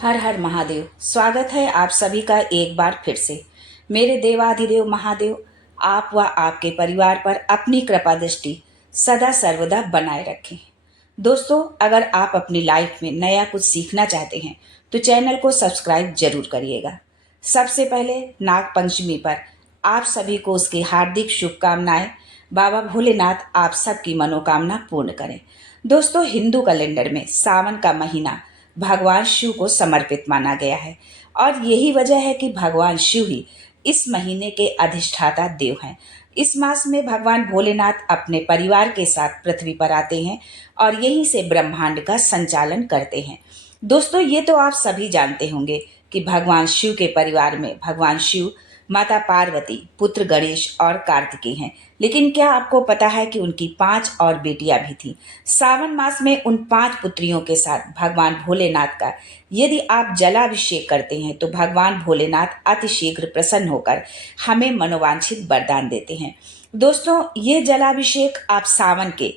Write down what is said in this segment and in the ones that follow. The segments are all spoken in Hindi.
हर हर महादेव। स्वागत है आप सभी का एक बार फिर से। मेरे देवाधिदेव महादेव आप व आपके परिवार पर अपनी कृपा दृष्टि सदा सर्वदा बनाए रखें। दोस्तों, अगर आप अपनी लाइफ में नया कुछ सीखना चाहते हैं तो चैनल को सब्सक्राइब जरूर करिएगा। सबसे पहले नाग पंचमी पर आप सभी को उसकी हार्दिक शुभकामनाएं। बाबा भोलेनाथ आप सबकी मनोकामना पूर्ण करें। दोस्तों, हिंदू कैलेंडर में सावन का महीना भगवान शिव को समर्पित माना गया है और यही वजह है कि भगवान शिव ही इस महीने के अधिष्ठाता देव हैं। इस मास में भगवान भोलेनाथ अपने परिवार के साथ पृथ्वी पर आते हैं और यहीं से ब्रह्मांड का संचालन करते हैं। दोस्तों, ये तो आप सभी जानते होंगे कि भगवान शिव के परिवार में भगवान शिव, माता पार्वती, पुत्र गणेश और कार्तिकेय हैं। लेकिन क्या आपको पता है कि उनकी 5 और बेटियां भी थीं। सावन मास में उन 5 पुत्रियों के साथ भगवान भोलेनाथ का यदि आप जलाभिषेक करते हैं तो भगवान भोलेनाथ अतिशीघ्र प्रसन्न होकर हमें मनोवांछित वरदान देते हैं। दोस्तों, ये जलाभिषेक आप सावन के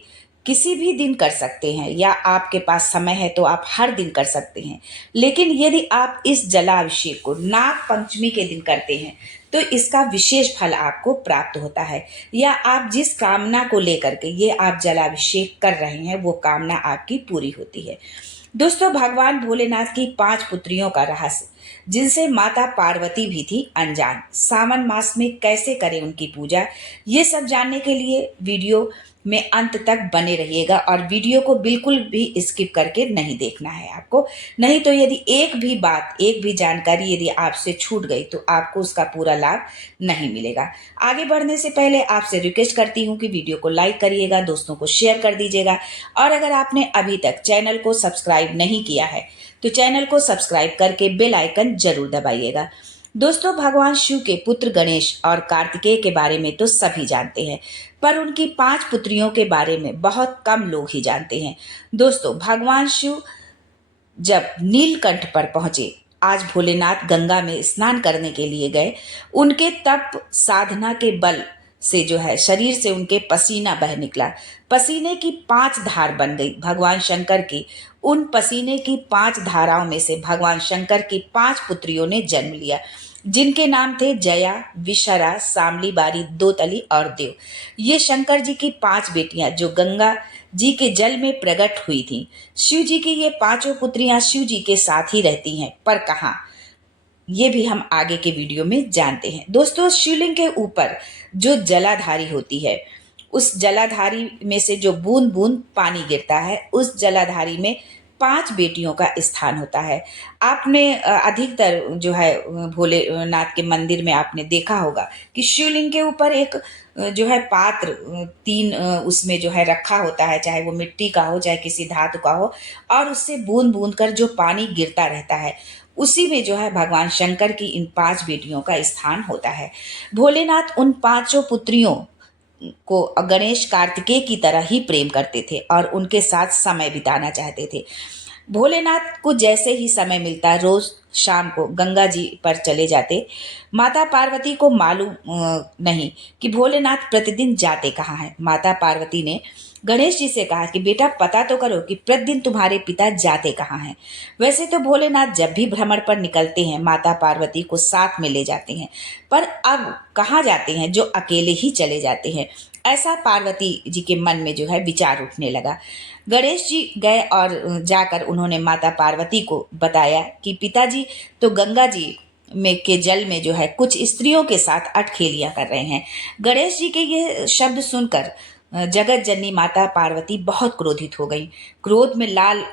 किसी भी दिन कर सकते हैं या आपके पास समय है तो आप हर दिन कर सकते हैं। लेकिन यदि आप इस जलाभिषेक को नाग पंचमी के दिन करते हैं तो इसका विशेष फल आपको प्राप्त होता है, या आप जिस कामना को लेकर के ये आप जलाभिषेक कर रहे हैं वो कामना आपकी पूरी होती है। दोस्तों, भगवान भोलेनाथ की 5 पुत्रियों का रहस्य, जिनसे माता पार्वती भी थी अनजान, सावन मास में कैसे करें उनकी पूजा, ये सब जानने के लिए वीडियो में अंत तक बने रहिएगा और वीडियो को बिल्कुल भी स्किप करके नहीं देखना है आपको। नहीं तो यदि एक भी बात, एक भी जानकारी यदि आपसे छूट गई तो आपको उसका पूरा लाभ नहीं मिलेगा। आगे बढ़ने से पहले आपसे रिक्वेस्ट करती हूँ कि वीडियो को लाइक करिएगा, दोस्तों को शेयर कर दीजिएगा और अगर आपने अभी तक चैनल को सब्सक्राइब नहीं किया है तो चैनल को सब्सक्राइब करके बेल आइकन जरूर दबाइएगा। दोस्तों, भगवान शिव के पुत्र गणेश और कार्तिकेय के बारे में तो सभी जानते हैं, पर उनकी 5 पुत्रियों के बारे में बहुत कम लोग ही जानते हैं। दोस्तों, भगवान शिव जब नीलकंठ पर पहुंचे, आज भोलेनाथ गंगा में स्नान करने के लिए गए, उनके तप साधना के बल से जो है शरीर से उनके पसीना बह निकला। पसीने की 5 धार बन गई भगवान शंकर की। उन पसीने की 5 धाराओं में से भगवान शंकर की 5 पुत्रियों ने जन्म लिया, जिनके नाम थे जया, विशरा, सामली बारी, दोतली और देव। ये शंकर जी की 5 बेटियां जो गंगा जी के जल में प्रकट हुई थीं। शिव जी की ये 5 पुत्रियां शिव जी के साथ ही रहती हैं, पर कहाँ, ये भी हम आगे के वीडियो में जानते हैं। दोस्तों, शिवलिंग के ऊपर जो जलाधारी होती है, उस जलाधारी में से जो बूंद बूंद पानी गिरता है, उस जलाधारी में 5 बेटियों का स्थान होता है। आपने अधिकतर जो है भोलेनाथ के मंदिर में आपने देखा होगा कि शिवलिंग के ऊपर एक जो है पात्र 3 उसमें जो है रखा होता है, चाहे वो मिट्टी का हो चाहे किसी धातु का हो, और उससे बूंद बूंद कर जो पानी गिरता रहता है, उसी में जो है भगवान शंकर की इन 5 बेटियों का स्थान होता है। भोलेनाथ उन 5 पुत्रियों को गणेश, कार्तिकेय की तरह ही प्रेम करते थे और उनके साथ समय बिताना चाहते थे। भोलेनाथ को जैसे ही समय मिलता रोज शाम को गंगा जी पर चले जाते। माता पार्वती को मालूम नहीं कि भोलेनाथ प्रतिदिन जाते कहाँ हैं। माता पार्वती ने गणेश जी से कहा कि बेटा पता तो करो कि प्रतिदिन तुम्हारे पिता जाते कहाँ हैं। वैसे तो भोलेनाथ जब भी भ्रमण पर निकलते हैं माता पार्वती को साथ में ले जाते हैं, पर अब कहाँ जाते हैं जो अकेले ही चले जाते हैं, ऐसा पार्वती जी के मन में जो है विचार उठने लगा। गणेश जी गए और जाकर उन्होंने माता पार्वती को बताया कि पिताजी तो गंगा जी में के जल में जो है कुछ स्त्रियों के साथ अठखेलियां कर रहे हैं। गणेश जी के ये शब्द सुनकर जगत जननी माता पार्वती बहुत क्रोधित हो गई। क्रोध में लाल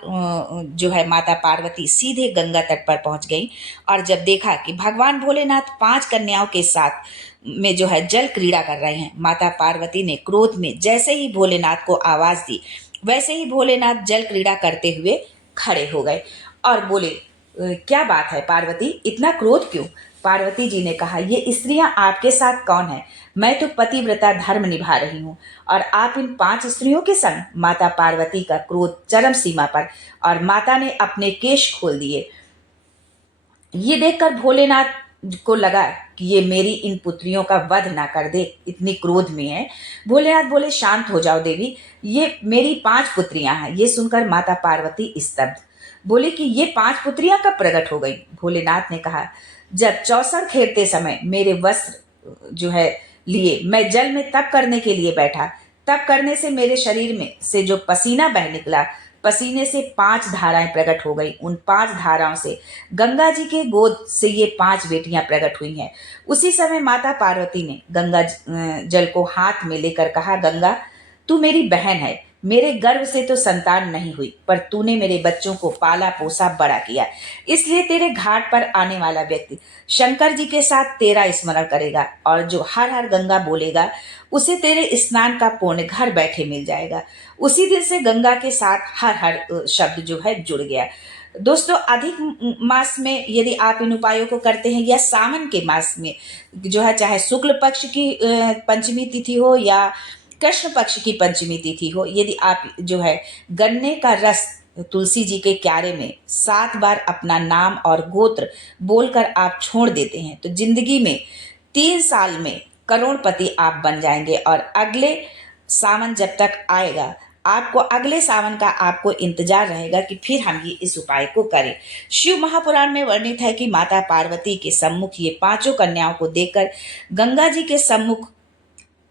जो है माता पार्वती सीधे गंगा तट पर पहुंच गई और जब देखा कि भगवान भोलेनाथ 5 कन्याओं के साथ में जो है जल क्रीड़ा कर रहे हैं, माता पार्वती ने क्रोध में जैसे ही भोलेनाथ को आवाज दी, वैसे ही भोलेनाथ जल क्रीड़ा करते हुए खड़े हो गए और बोले, क्या बात है पार्वती, इतना क्रोध क्यों? पार्वती जी ने कहा, ये स्त्रियां आपके साथ कौन है? मैं तो पतिव्रता धर्म निभा रही हूँ और आप इन 5 स्त्रियों के संग। माता पार्वती का क्रोध चरम सीमा पर और माता ने अपने केश खोल दिए। ये देखकर भोलेनाथ को लगा कि ये मेरी इन पुत्रियों का वध ना कर दे, इतनी क्रोध में है। भोलेनाथ बोले, शांत हो जाओ देवी, ये मेरी 5 पुत्रियां हैं। ये सुनकर माता पार्वती स्तब्ध। बोले कि ये 5 पुत्रियां कब प्रकट हो गई? भोलेनाथ ने कहा, जब चौसर खेलते समय मेरे वस्त्र जो है लिए मैं जल में तप करने के लिए बैठा, तप करने से मेरे शरीर में से जो पसीना बह निकला, पसीने से 5 धाराएं प्रकट हो गई। उन 5 धाराओं से गंगा जी के गोद से ये 5 बेटियां प्रकट हुई हैं। उसी समय माता पार्वती ने गंगा जल को हाथ में लेकर कहा, गंगा तू मेरी बहन है, मेरे गर्भ से तो संतान नहीं हुई, पर तूने मेरे बच्चों को पाला पोसा बड़ा किया, इसलिए तेरे घाट पर आने वाला व्यक्ति शंकर जी के साथ तेरा स्मरण करेगा और जो हर हर गंगा बोलेगा उसे तेरे स्नान का पुण्य घर बैठे मिल जाएगा। उसी दिन से गंगा के साथ हर हर शब्द जो है जुड़ गया। दोस्तों, अधिक मास में यदि आप इन उपायों को करते हैं या सावन के मास में जो है, चाहे शुक्ल पक्ष की पंचमी तिथि हो या कृष्ण पक्ष की पंचमी तिथि हो, यदि आप जो है गन्ने का रस तुलसी जी के क्यारे में 7 बार अपना नाम और गोत्र बोलकर आप छोड़ देते हैं तो जिंदगी में 3 साल में करोड़पति आप बन जाएंगे। और अगले सावन जब तक आएगा, आपको अगले सावन का आपको इंतजार रहेगा कि फिर हम ये इस उपाय को करें। शिव महापुराण में वर्णित है कि माता पार्वती के सम्मुख ये 5 कन्याओं को देखकर गंगा जी के सम्मुख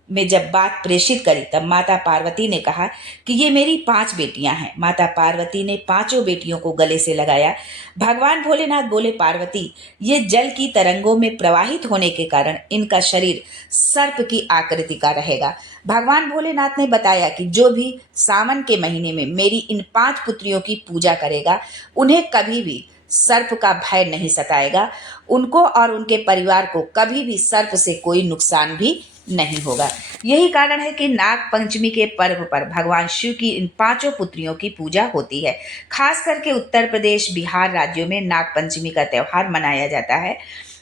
में जब बात प्रेषित करी तब माता पार्वती ने कहा कि ये मेरी 5 बेटियां हैं। माता पार्वती ने 5 बेटियों को गले से लगाया। भगवान भोलेनाथ बोले, पार्वती ये जल की तरंगों में प्रवाहित होने के कारण इनका शरीर सर्प की आकृति का रहेगा। भगवान भोलेनाथ ने बताया कि जो भी सावन के महीने में मेरी इन 5 पुत्रियों की पूजा करेगा उन्हें कभी भी सर्प का भय नहीं सताएगा, उनको और उनके परिवार को कभी भी सर्प से कोई नुकसान भी नहीं होगा। यही कारण है कि नाग पंचमी के पर्व पर भगवान शिव की इन 5 पुत्रियों की पूजा होती है। खास करके उत्तर प्रदेश, बिहार राज्यों में नाग पंचमी का त्योहार मनाया जाता है।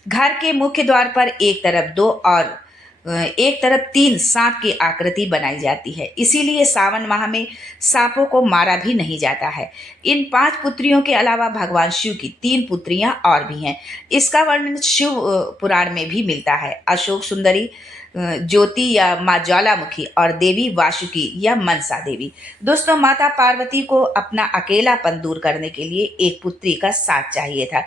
घर के मुख्य द्वार पर एक तरफ 2 और एक तरफ 3 सांप की आकृति बनाई जाती है, इसीलिए सावन माह में सांपों को मारा भी नहीं जाता है। इन 5 पुत्रियों के अलावा भगवान शिव की 3 पुत्रियां और भी हैं। इसका वर्णन शिव पुराण में भी मिलता है। अशोक सुंदरी, ज्योति या माँ ज्वालामुखी और देवी वासुकी या मनसा देवी। दोस्तों, माता पार्वती को अपना अकेलापन दूर करने के लिए एक पुत्री का साथ चाहिए था,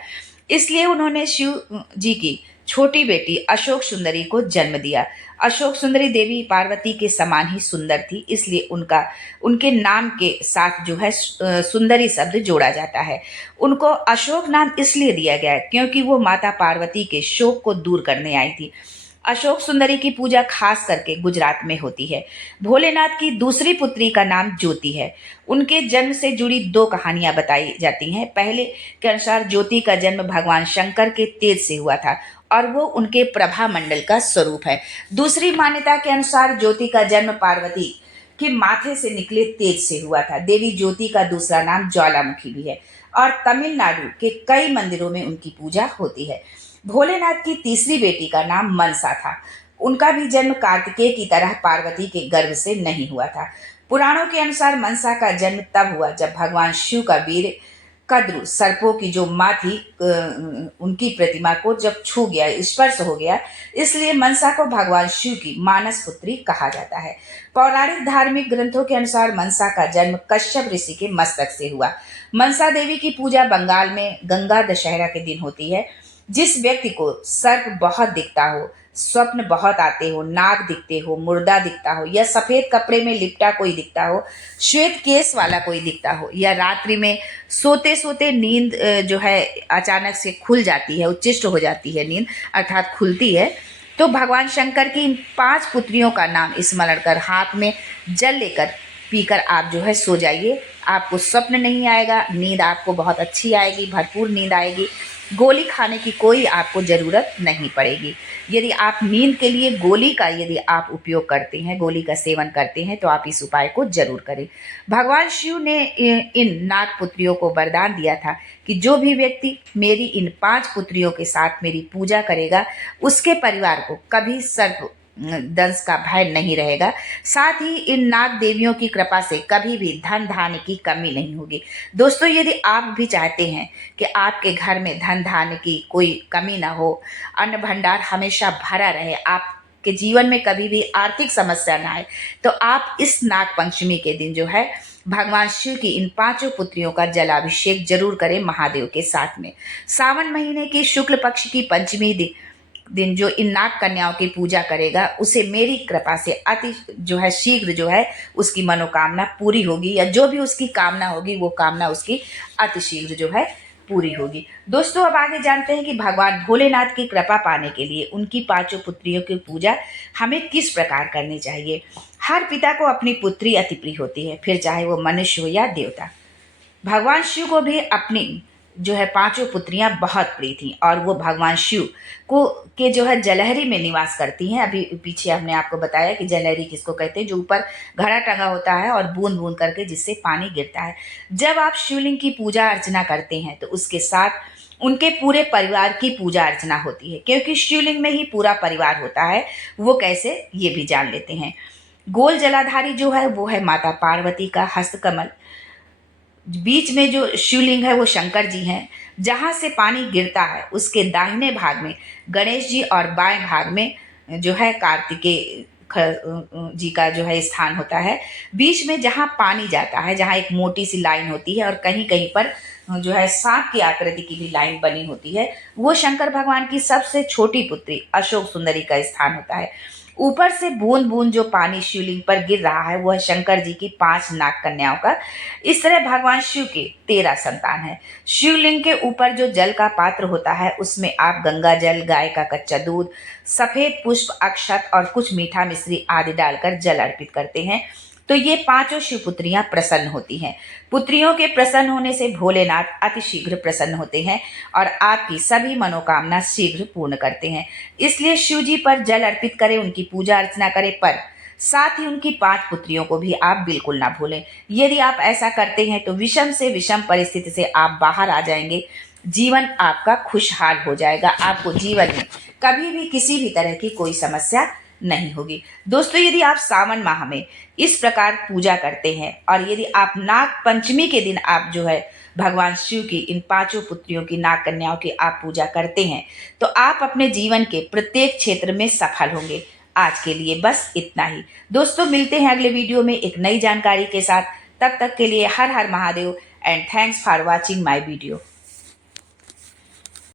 इसलिए उन्होंने शिव जी की छोटी बेटी अशोक सुंदरी को जन्म दिया। अशोक सुंदरी देवी पार्वती के समान ही सुंदर थी, इसलिए उनके नाम के साथ जो है सुंदरी शब्द जोड़ा जाता है। उनको अशोक नाम इसलिए दिया गया क्योंकि वो माता पार्वती के शोक को दूर करने आई थी। अशोक सुंदरी की पूजा खास करके गुजरात में होती है। भोलेनाथ की दूसरी पुत्री का नाम ज्योति है। उनके जन्म से जुड़ी 2 कहानियां बताई जाती हैं। पहले के अनुसार ज्योति का जन्म भगवान शंकर के तेज से हुआ था और वो उनके प्रभा मंडल का स्वरूप है। दूसरी मान्यता के अनुसार ज्योति का जन्म पार्वती के माथे से निकले तेज से हुआ था। देवी ज्योति का दूसरा नाम ज्वालामुखी भी है और तमिलनाडु के कई मंदिरों में उनकी पूजा होती है। भोलेनाथ की तीसरी बेटी का नाम मनसा था। उनका भी जन्म कार्तिकेय की तरह पार्वती के गर्भ से नहीं हुआ था। पुराणों के अनुसार मनसा का जन्म तब हुआ जब भगवान शिव का वीर कद्रु सर्पों की जो माँ थी उनकी प्रतिमा को जब छू गया, स्पर्श हो गया, इसलिए मनसा को भगवान शिव की मानस पुत्री कहा जाता है। पौराणिक धार्मिक ग्रंथों के अनुसार मनसा का जन्म कश्यप ऋषि के मस्तक से हुआ। मनसा देवी की पूजा बंगाल में गंगा दशहरा के दिन होती है। जिस व्यक्ति को सर्प बहुत दिखता हो, स्वप्न बहुत आते हो, नाग दिखते हो, मुर्दा दिखता हो या सफेद कपड़े में लिपटा कोई दिखता हो, श्वेत केस वाला कोई दिखता हो या रात्रि में सोते सोते नींद जो है अचानक से खुल जाती है, उच्चिष्ट हो जाती है नींद अर्थात खुलती है, तो भगवान शंकर की इन 5 पुत्रियों का नाम स्मरण कर हाथ में जल लेकर पीकर आप जो है सो जाइए। आपको स्वप्न नहीं आएगा, नींद आपको बहुत अच्छी आएगी, भरपूर नींद आएगी। गोली खाने की कोई आपको ज़रूरत नहीं पड़ेगी। यदि आप नींद के लिए गोली का यदि आप उपयोग करते हैं, गोली का सेवन करते हैं, तो आप इस उपाय को जरूर करें। भगवान शिव ने इन नाग पुत्रियों को वरदान दिया था कि जो भी व्यक्ति मेरी इन 5 पुत्रियों के साथ मेरी पूजा करेगा उसके परिवार को कभी सर्प दंश का भय नहीं रहेगा। साथ ही इन नाग देवियों की कृपा से कभी भी धन धान्य की कमी नहीं होगी। दोस्तों, यदि आप भी चाहते हैं कि आपके घर में धन धान्य की कोई कमी ना हो, अन्न भंडार हमेशा भरा रहे, आपके जीवन में कभी भी आर्थिक समस्या ना आए, तो आप इस नाग पंचमी के दिन जो है भगवान शिव की इन 5 पुत्रियों का जलाभिषेक जरूर करें महादेव के साथ में। सावन महीने की शुक्ल पक्ष की पंचमी दिन जो इन नाग कन्याओं की पूजा करेगा, उसे मेरी कृपा से अति शीघ्र उसकी मनोकामना पूरी होगी, या जो भी उसकी कामना होगी वो कामना उसकी अति शीघ्र पूरी होगी। दोस्तों, अब आगे जानते हैं कि भगवान भोलेनाथ की कृपा पाने के लिए उनकी 5 पुत्रियों की पूजा हमें किस प्रकार करनी चाहिए। हर पिता को अपनी पुत्री अति प्रिय होती है, फिर चाहे वो मनुष्य हो या देवता। भगवान शिव को भी अपनी 5 पुत्रियां बहुत प्रिय थीं, और वो भगवान शिव को के जलहरी में निवास करती हैं। अभी पीछे हमने आपको बताया कि जलहरी किसको कहते हैं, जो ऊपर घड़ा टंगा होता है और बूंद बूंद करके जिससे पानी गिरता है। जब आप शिवलिंग की पूजा अर्चना करते हैं तो उसके साथ उनके पूरे परिवार की पूजा अर्चना होती है, क्योंकि शिवलिंग में ही पूरा परिवार होता है। वो कैसे, ये भी जान लेते हैं। गोल जलाधारी वो है माता पार्वती का हस्तकमल। बीच में जो शिवलिंग है वो शंकर जी हैं। जहाँ से पानी गिरता है उसके दाहिने भाग में गणेश जी और बाएं भाग में कार्तिकेय जी का स्थान होता है। बीच में जहाँ पानी जाता है, जहाँ एक मोटी सी लाइन होती है और कहीं कहीं पर सांप की आकृति की भी लाइन बनी होती है, वो शंकर भगवान की सबसे छोटी पुत्री अशोक सुंदरी का स्थान होता है। ऊपर से बूंद बूंद जो पानी शिवलिंग पर गिर रहा है वह शंकर जी की 5 नाग कन्याओं का। इस तरह भगवान शिव के 13 संतान हैं। शिवलिंग के ऊपर जो जल का पात्र होता है उसमें आप गंगा जल, गाय का कच्चा दूध, सफेद पुष्प, अक्षत और कुछ मीठा मिश्री आदि डालकर जल अर्पित करते हैं, तो ये 5 शिवपुत्रियां प्रसन्न होती हैं। पुत्रियों के प्रसन्न होने से भोलेनाथ अति शीघ्र प्रसन्न होते हैं और आपकी सभी मनोकामना शीघ्र पूर्ण करते हैं। इसलिए शिव जी पर जल अर्पित करें, उनकी पूजा अर्चना करें, पर साथ ही उनकी 5 पुत्रियों को भी आप बिल्कुल ना भूलें। यदि आप ऐसा करते हैं तो विषम से विषम परिस्थिति से आप बाहर आ जाएंगे। जीवन आपका खुशहाल हो जाएगा। आपको जीवन में कभी भी किसी भी तरह की कोई समस्या नहीं होगी। दोस्तों, यदि आप सावन माह में इस प्रकार पूजा करते हैं और यदि आप नाग पंचमी के दिन आप भगवान शिव की इन 5 पुत्रियों की, नाग कन्याओं की आप पूजा करते हैं, तो आप अपने जीवन के प्रत्येक क्षेत्र में सफल होंगे। आज के लिए बस इतना ही। दोस्तों, मिलते हैं अगले वीडियो में एक नई जानकारी के साथ। तब तक के लिए Har Har Mahadev and thanks for watching my video.